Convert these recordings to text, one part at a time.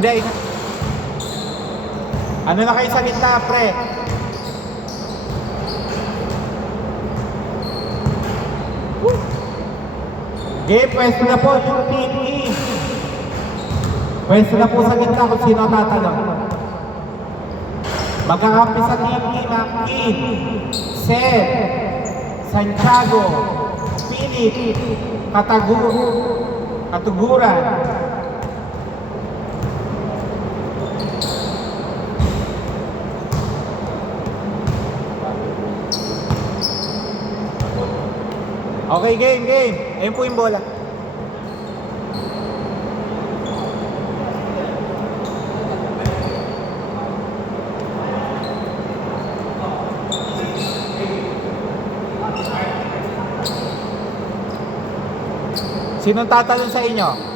Hindi. Ano na kayo sa gitna, pre? Game, pwesto na po yung Team E. Pwesto na po sa gitna kung sino ang tatanong. Magkakampi sa Team E na Kim, Seth, Santiago, Philip, Katuguran. Okay, game. Ayun po yung bola. Sinong tatalon sa inyo?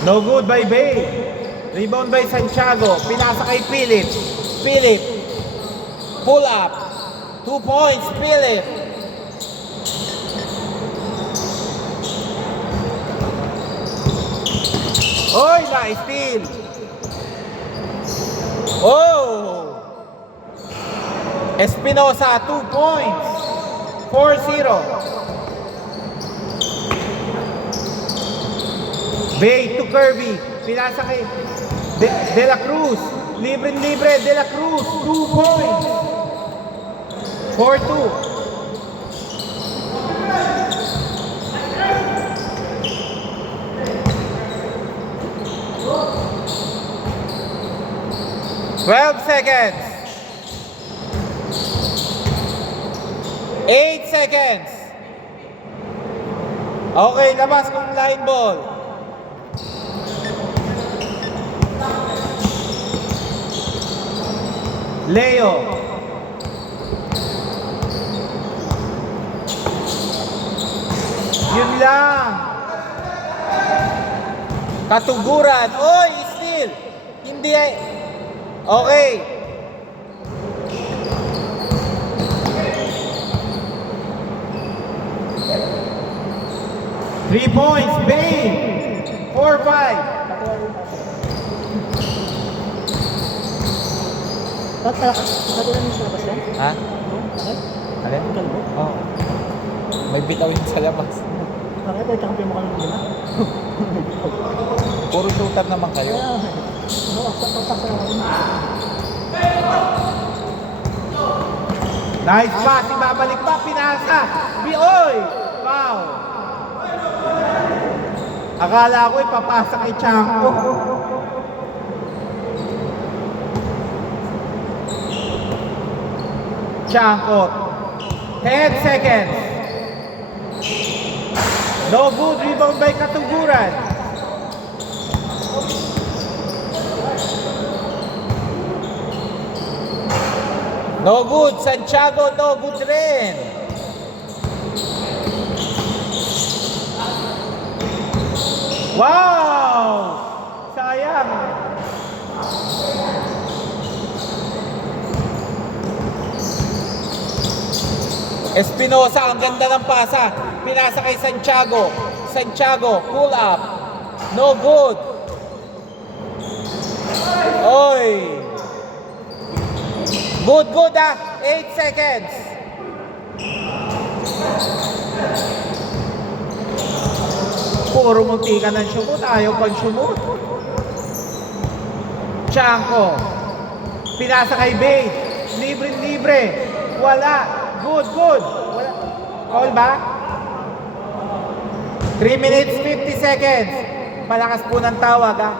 No good by Bay. Rebound by Santiago. Pinasa kay Philip. Philip. Pull up. 2 points, Philip. Oy, nice steal. Oh. Espinosa, 2 points. 4-0. Bay to Kirby. Pinasa kay De La Cruz. Libre De La Cruz. 2 points. 4-2. Seconds. 8 seconds. Okay, labas kung line ball. Leo. Yun lang. Katuguran. Oy, still. Hindi ay. Okay. Three points, Bay. 4-5. Katulan mo sa labas yan? Ha? Alin? Ang kalbo? Oo. May bitaw yun sa labas. Bakit? Ay, kakampi mo ka ng lima? Puro shooter naman kayo. Nice pass, ibabalik pa, pinasa. Bioy! Wow! Akala ko ipapasa kay Chanko. Chanko. 10 seconds. No good, rebound by Katuguran. No good, Santiago, no good rin. Wow! Sayang. Espinosa, ang ganda ng pasa. Pinasa kay Santiago. Santiago, pull up. No good. Oy! Good ah. 8 seconds. Puro muntikan ng shumot. Ayaw pang shumot. Chanko. Pinasa kay Bay. Libre. Wala. Good. Wala. Foul ba? 3 minutes 50 seconds. Palakas po ng tawag ah.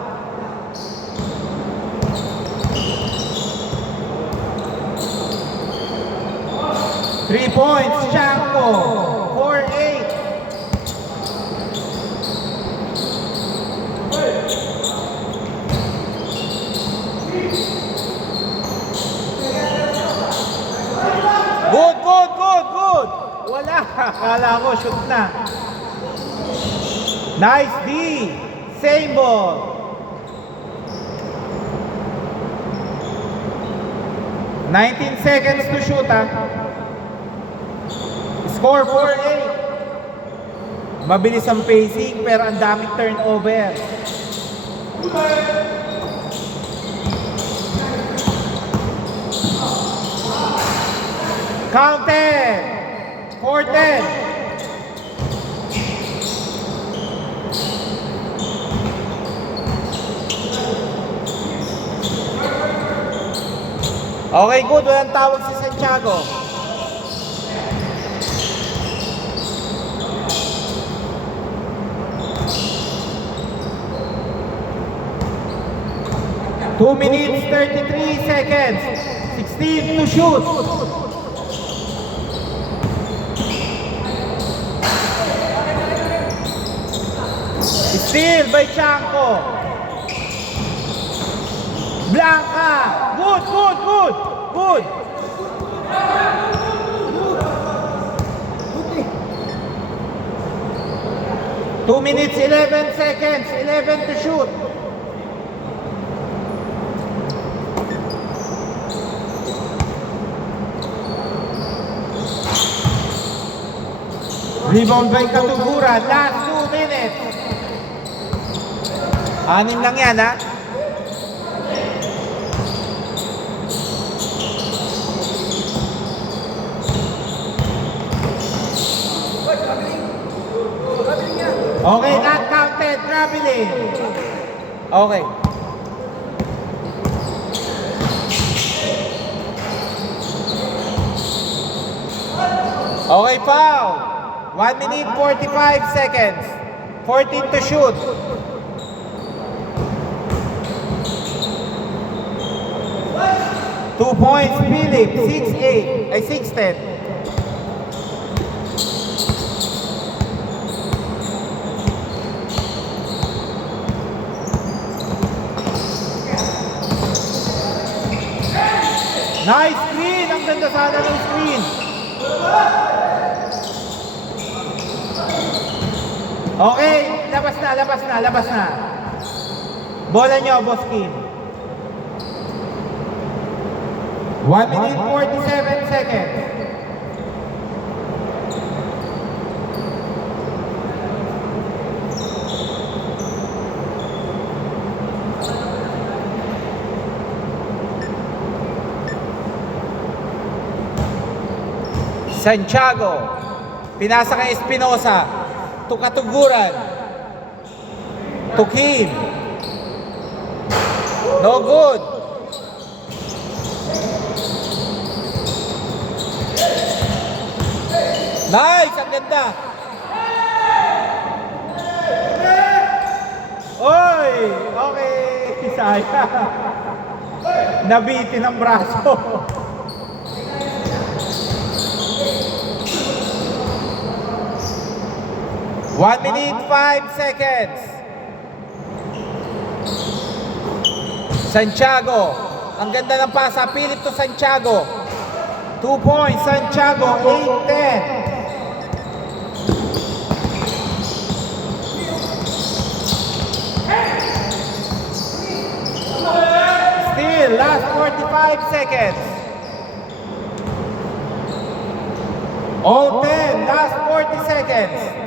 Three points, Chanko. 4-8. Good. Wala. Akala ko, shoot na. Nice D. Same ball. 19 seconds to shoot, ha? Score 4-8. Mabilis ang pacing pero ang daming turnover. Counted. 4-10. Okay, good. Walang tawag si Santiago. Two minutes, 33 seconds. 16 to shoot. Steal by Chanko. Blanca. Good, good, good. Good. Two minutes, 11 seconds. 11 to shoot. Rebound by Katuguran. Last 2 minutes. 6 lang yan, ha? Okay, not counted. Traveling. Okay. Okay, foul. 1 minute, 45 seconds. 14 to shoot. Two points, Philip. 6-8. Ay, 6-10. Nice screen! Ang ganda sana ng screen. Okay, labas na, labas na, labas na. Bola nyo, Boss Kim. 1 minute, 47 seconds. Santiago, pinasa kay Espinosa, to Katuguran, to Kim, no good. Nice, ang ganda. Oy, okay, sayang. Nabitin ang braso. 1 minute, 5 seconds. Santiago. Ang ganda ng pasa. Philip to Santiago. 2 points. Santiago, 8-10. Still, last 45 seconds. All 10, last 40 seconds.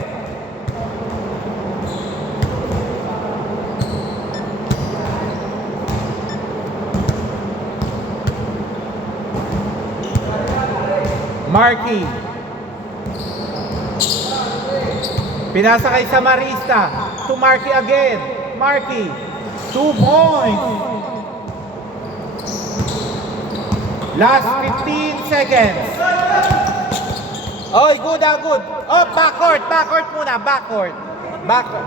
Marky. Pinasa kay Samarista. To Marky again. Marky. 2 points. Last 15 seconds. Oy, good, good. Oh, backcourt. Backcourt muna. Backcourt. Backcourt.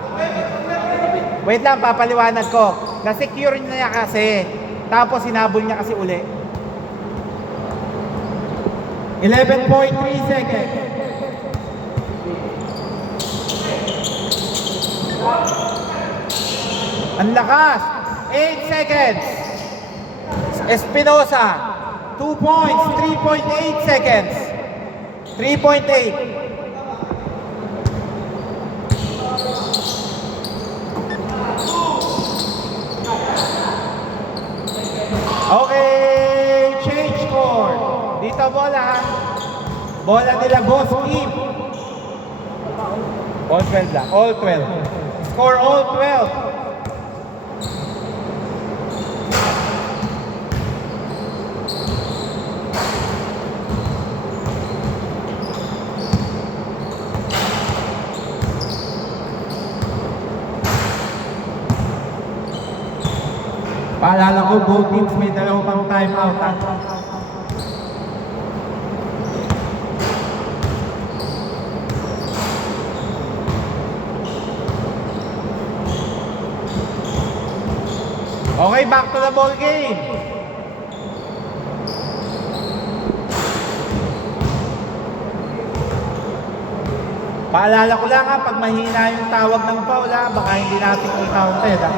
Wait lang, papaliwanag ko. Na-secure niya kasi. Tapos sinabol niya kasi uli. 11.3 seconds. Ang lakas. 8 seconds. Espinosa. 2 points. 3.8 seconds. 3.8. bola ha. Bola nila Boss Kim. All 12 lang. All 12. Score all 12. Paalala ko, both teams may dalawang pang time out ha. Okay, back to the ball game. Paalala ko lang ha, pag mahina yung tawag ng foul ha, baka hindi natin i-counted ha.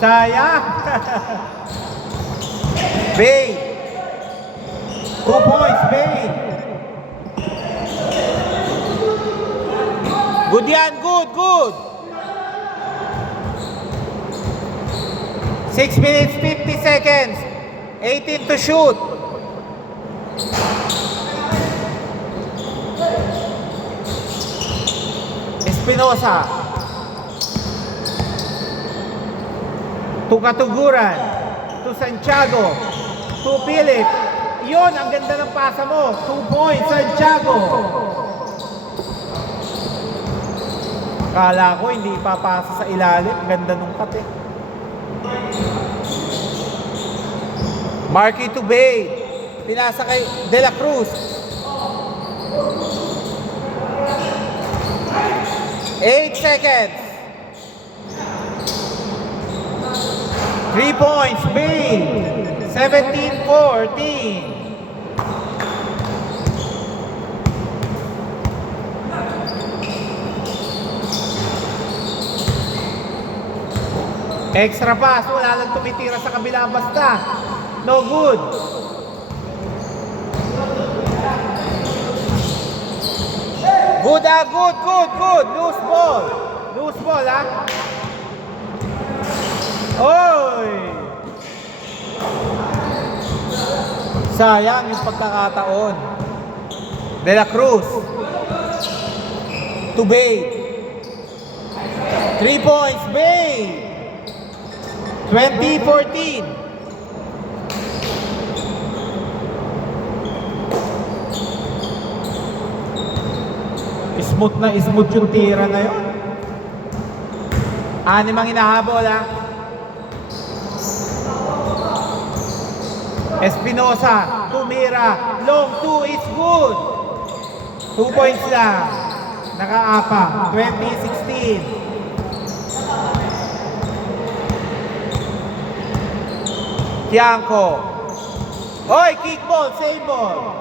Sayang! Bay! 2 points, Bay! Good yan, good, good! 6 minutes, 50 seconds. 18 to shoot. Espinosa. To Katuguran. To Santiago. To Philip. Yun, ang ganda ng pasa mo. 2 points, Santiago. Kala ko hindi ipapasa sa ilalim. Ganda nung kate. Marky to Bay. Pinasa kay De La Cruz. 8 seconds. 3 points, Bay. 17-14. Extra pass, wala lang tumitira sa kabila basta. No good. Good, good. Loose ball. Loose ball, ha? Oy! Sayang yung pagkakataon. De La Cruz. To Bay. 3 points, Bay. 20-14. Smooth yung tira na yun. 6 ang hinahabol ha. Espinosa, tumira, long 2 is good. 2 points lang. Nakaapa, 20-16. Tiangco. Oy, kick ball, save ball.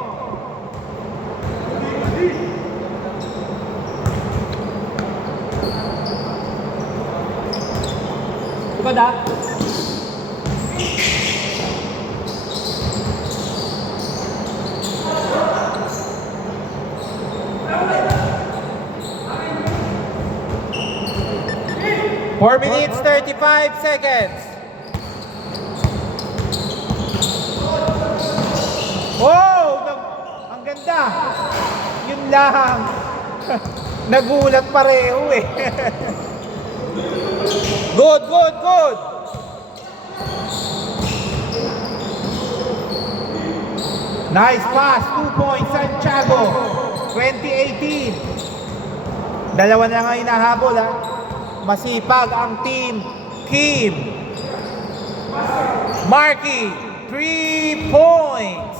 Ikaw da? Four minutes, 35 seconds. Oh! Ang ganda! Yun lang. Nagulat pareho eh. Good. Nice pass, 2 points, Santiago. 2018. Dalawa na nga hinahabol ha. Masipag ang team Kim. Marky, 3 points.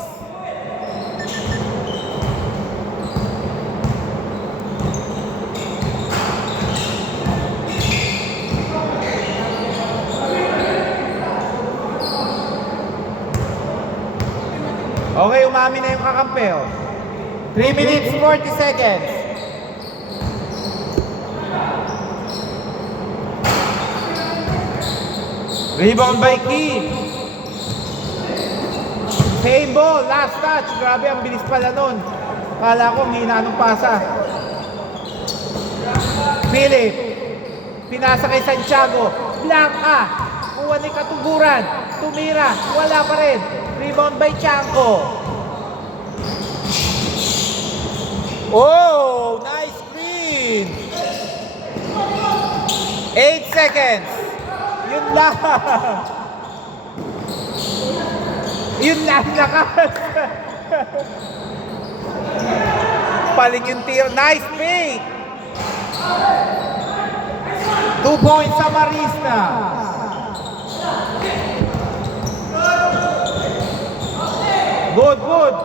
Okay, umami na yung kakampeo. 3 minutes, 40 seconds. Rebound by Kim. Same ball, last touch. Grabe, ang bilis pala nun. Kala ko, ang hina nung pasa. Philip. Pinasa kay Santiago. Blanca. Kuha ni Katuguran. Tumira. Wala pa rin. Rebound by Chanko. Oh, nice screen. 8 seconds. Yun lang. Yun lang lakas. Paling yung tiro. Nice pick. 2 points sa Marista. Good, good.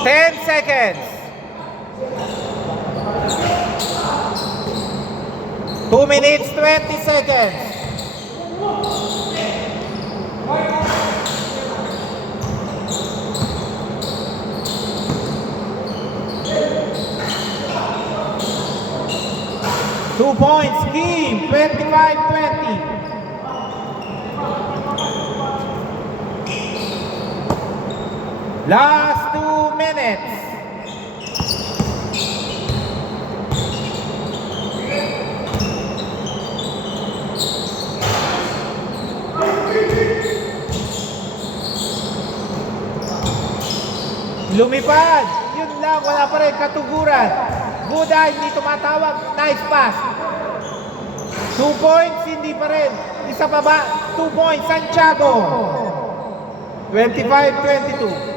Ten seconds. 2 minutes, 20 seconds. Two points, scheme, 25-20. Last 2 minutes. Lumipad. Yun lang, wala pa rin Katuguran. Good eye, hindi tumatawag. Nice pass. 2 points, hindi pa rin. Isa pa ba? 2 points, Santiago. 25-22.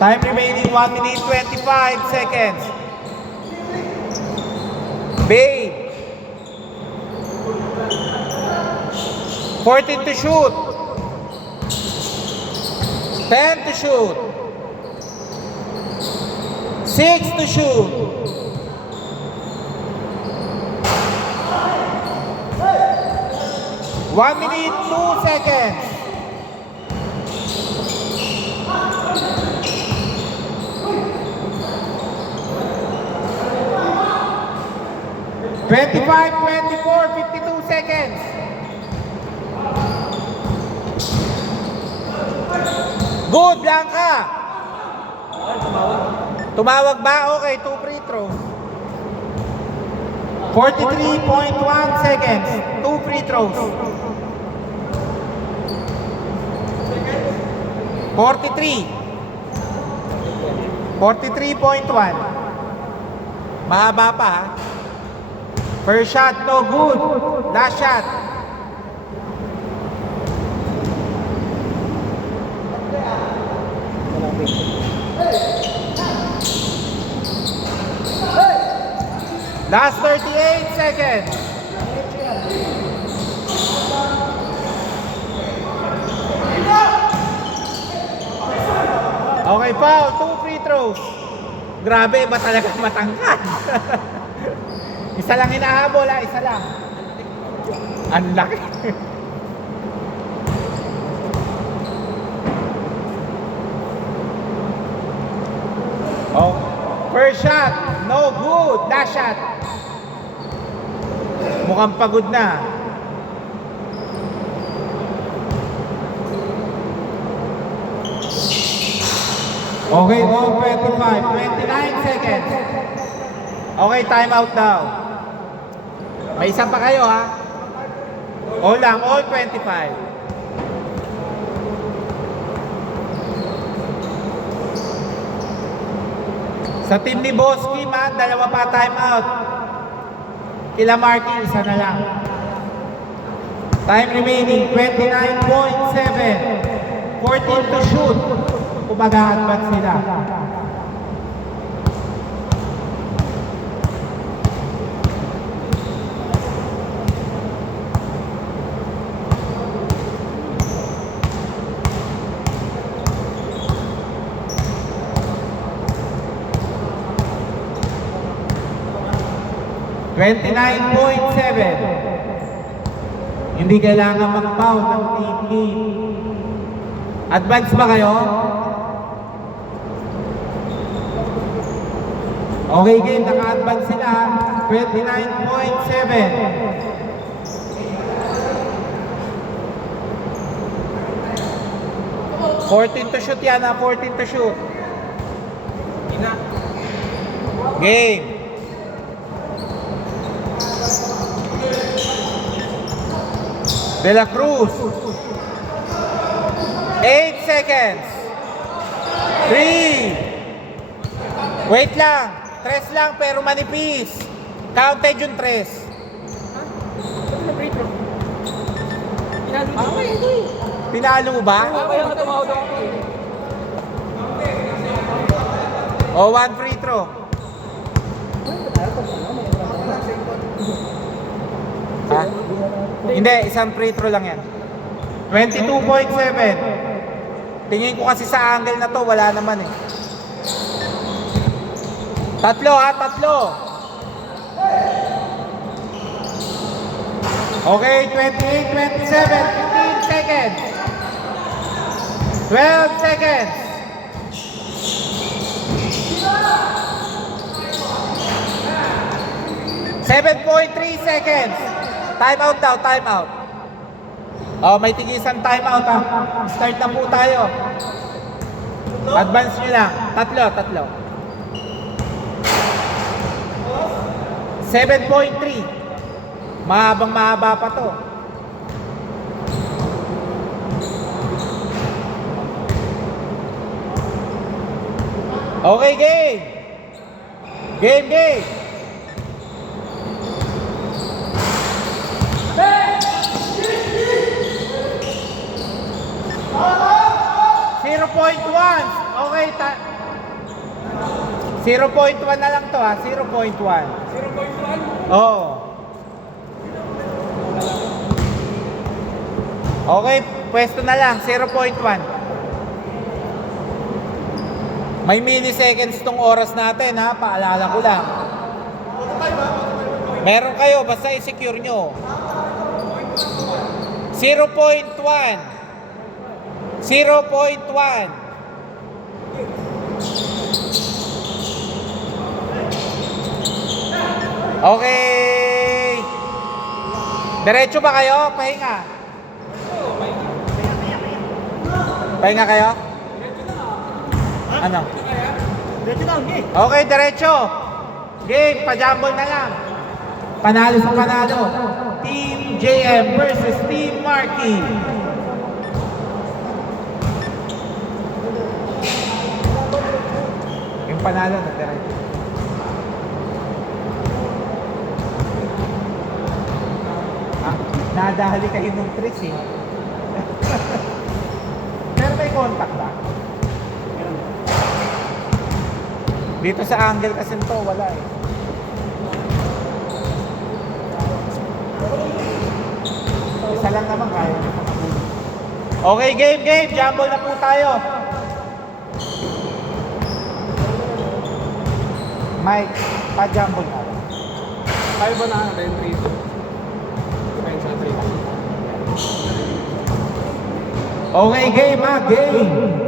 Time remaining 1 minute 25 seconds. Babe. 14 to shoot. 10 to shoot. 6 to shoot. 1 minute 2 seconds. Twenty-five, 24, 52 seconds. Good, Blanca. Tumawag ba? Okay, 2 free throws. 43.1 seconds. 2 free throws. 43. 43.1. Mahaba pa ha. First shot, no good. Last shot. Last 38 seconds. Okay, foul. 2 free throws. Grabe, ba talaga matangkad? Isa lang hinahabol, ha? Isa lang. Ang laki. Oh, first shot, no good. Last shot. Mukhang pagod na. Okay, all 25, 29 seconds. Okay, time out daw. May isa pa kayo ha. All lang, all 25. Sa team ni Boski, man, dalawa pa time out. Kila Marky, isa na lang. Time remaining, 29.7. 14 to shoot. Kumag-a-advance sila. Hindi kailangan mag-foul ng team game. Advance ba kayo? Okay game, naka-advance sila. 29.7. 14 to shoot yan ha, 14 to shoot. Game. De La Cruz. 8 seconds. 3. Wait lang. 3 lang pero manipis. Counted yung 3. Pinalo mo ba? O, 1 free throw. Ha? Hindi, isang free throw lang yan. 22.7. Tingin ko kasi sa angle na to, wala naman eh. Tatlo ha, tatlo. Okay, 28, 27, 15 seconds. 12 seconds. 7.3 seconds. Time out daw, time out. Oh, may tigisan time out ha. Start na po tayo. Advance nyo lang. Tatlo, tatlo. 7.3. Mahabang mahaba pa to. Okay, game. Game, game. Okay, 0.1 na lang to ha, 0.1. 0.1? Oo. Okay, pwesto na lang, 0.1. May milliseconds tong oras natin ha, paalala ko lang. Meron kayo, basta i-secure nyo. 0.1. 0.1. Okay. Diretso ba kayo? Pahinga. Pahinga kayo? Ano? Diretso na, okay. Okay, diretso. Game, pa-jumble na lang. Panalo sa panalo. Team JM versus Team Marky. Yung panalo na diretso. Nadahali kayo ng tris eh. Pero may contact ba? Dito sa angle kasi to wala eh. Isa lang naman kaya. Okay, game, game. Jumble na po tayo. Mike, pa-jumble na. Kaya ba na natin 3-2? Okay, game ha, game.